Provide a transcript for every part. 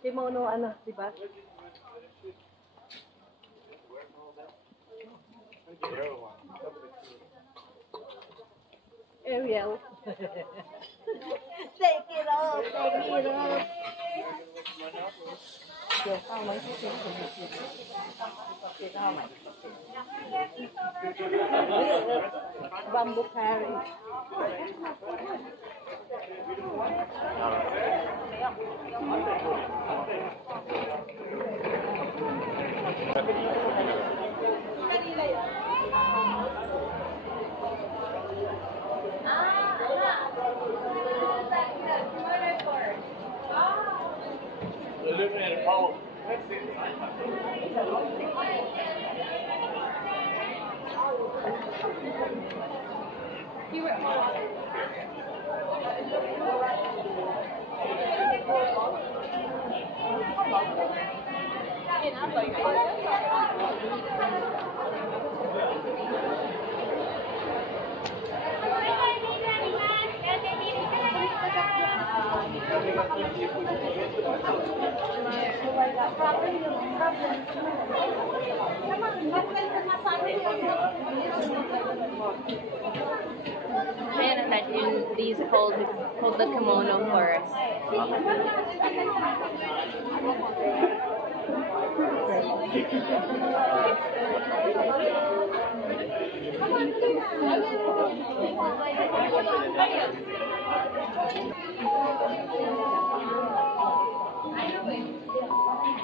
Kimono ano, di ba? Ariel. Take it off, take it off. Yes, how much is it? How much? Bamboo carry. Illuminated Apollo. Saying that in these hold the kimono for us.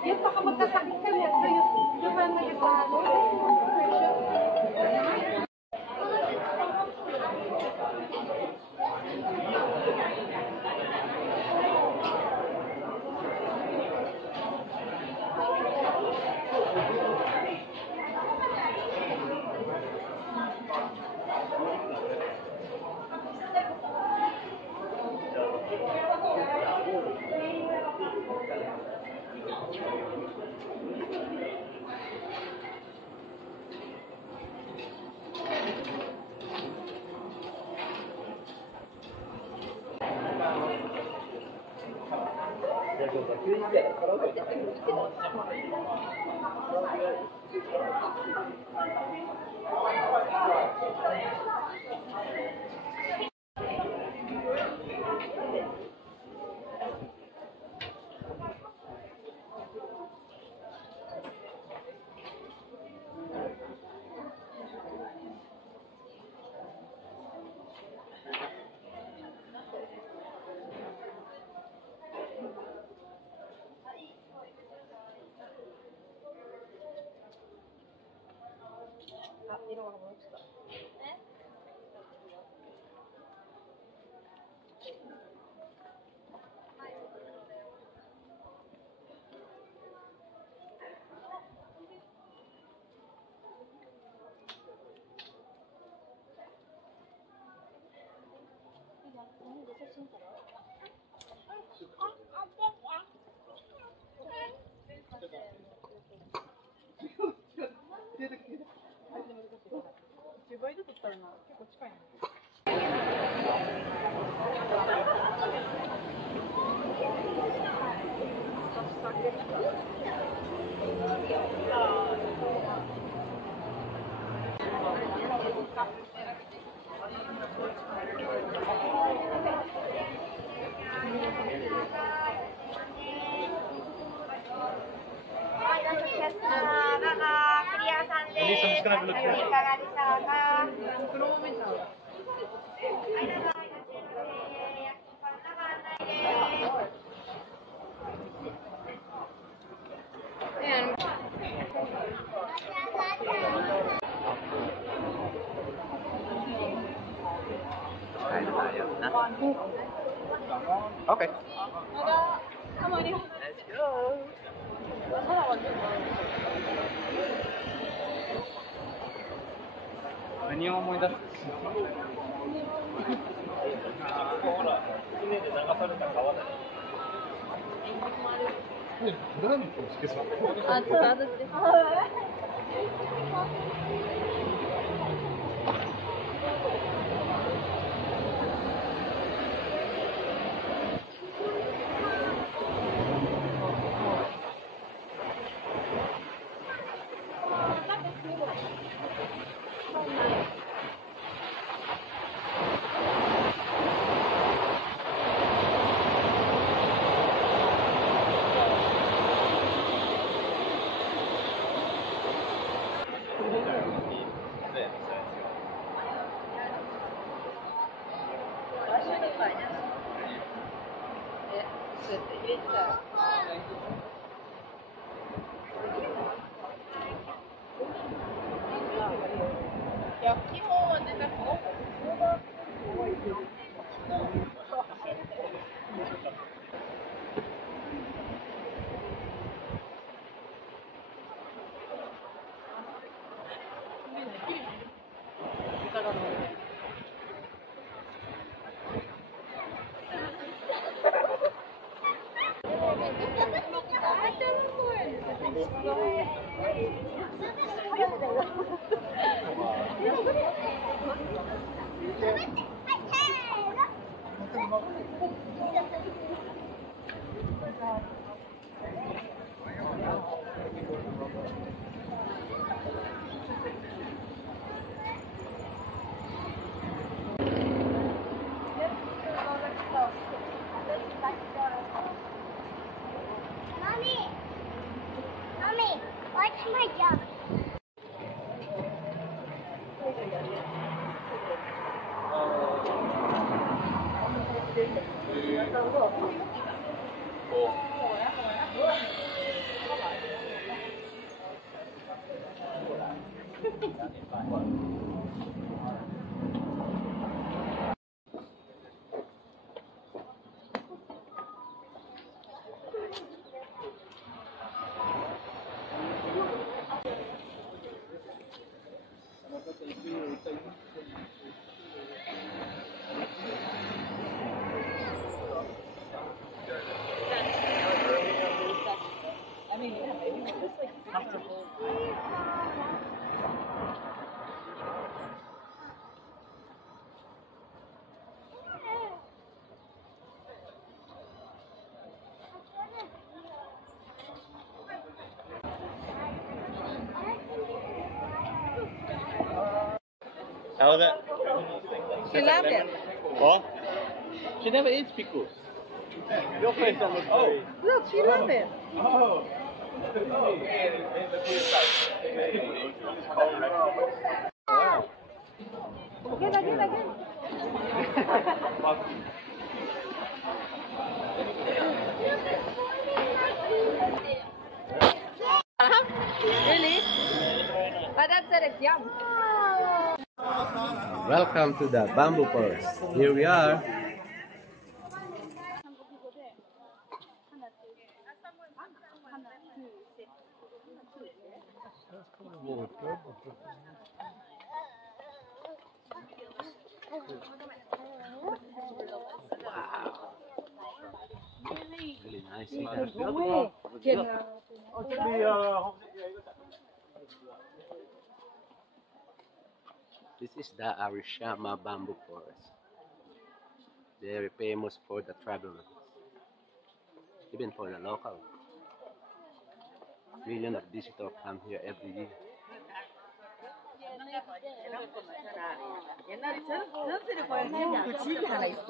Yung baka magkasakit kami. Yung parang nagkasalo. Okay. Let's go. When you思い出す。ほら、船で流された川だよ。あ、ちょっと当たって。って入れてたよ。いや、基本はね、なんかWatch my jump. How was it? She loved it. What? She never eats pickles. Your face don't look very... Look, she loved it. Oh. Wow. Again. Really? But that's it, it's yum. Welcome to the bamboo forest. Here we are. Really nice. This is the Arashiyama bamboo forest. Very famous for the travelers, even for the local. Millions of visitors come here every year. 옛날에 전설의 고향 그 집이 하나 있어.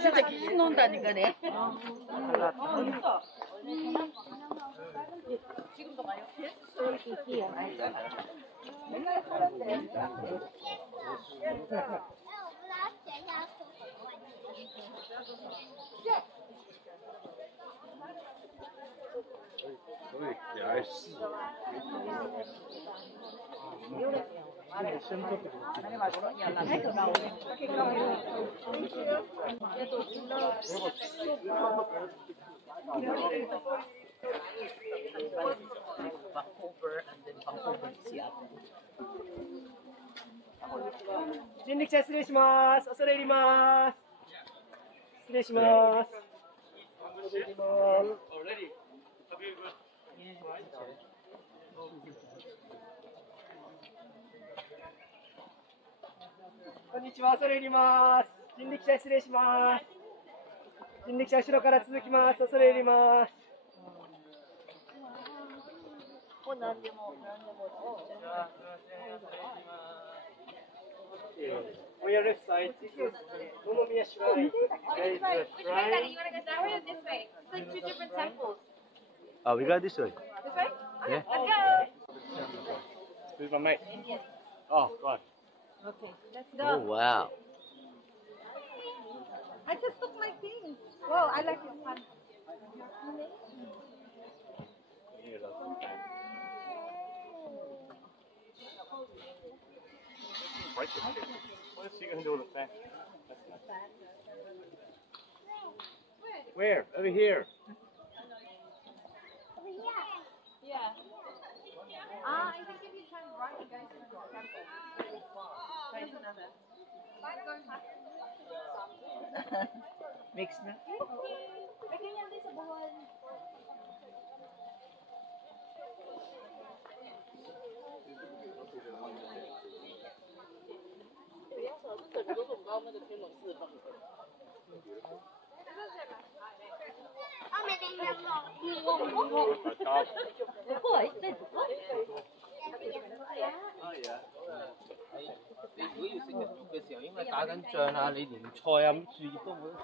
진짜 귀신 논다니까네. 어딨어? 지금도 가요? 옛날에 살았대. Yes. Vancouver and then Vancouver, Seattle. 人力車失礼します。恐れ入ります。失礼します。恐れ入ります。こんにちは、恐れ入ります。人力車失礼します。人力車後ろから続きます。恐れ入ります。もう何でも。On your left side, this is Monomiya Shrine. There is a shrine. You want to go that way or this way? It's like two different temples. Oh, we got this way. This way? Yeah. Let's go! Who's my mate? Oh, right. Okay, let's Oh go. wow. I just took my things. Whoa, I like this one. Break it. What is she going to do with the fan? That's nice. Where? Over here. Yeah. I think if you turn right, it goes to the temple. There's another. Mix na. Oh, yeah. 你如果要食人肉嘅時候，應該打緊仗啊！你連菜啊咁注意都冇得食。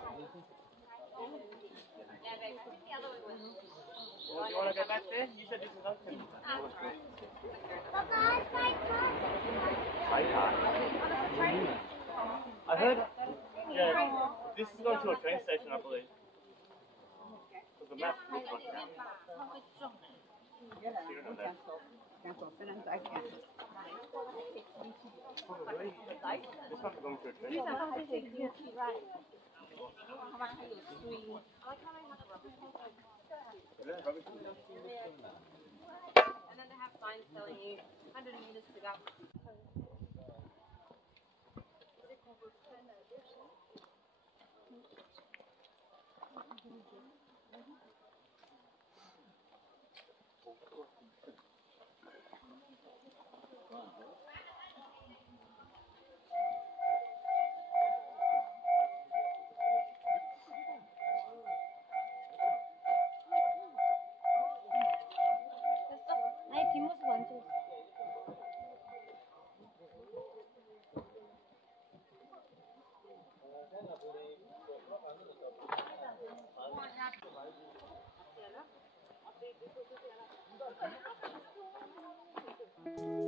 Well, do you want to go back there? You said this is open. I heard. Yeah, this is going to a train station, I believe. Because the map looks like that. Here and there. Probably. This one's going to a train station. And then they have signs telling you 100 meters to go. 아예 뒷모습 안 찍었어. Thank you.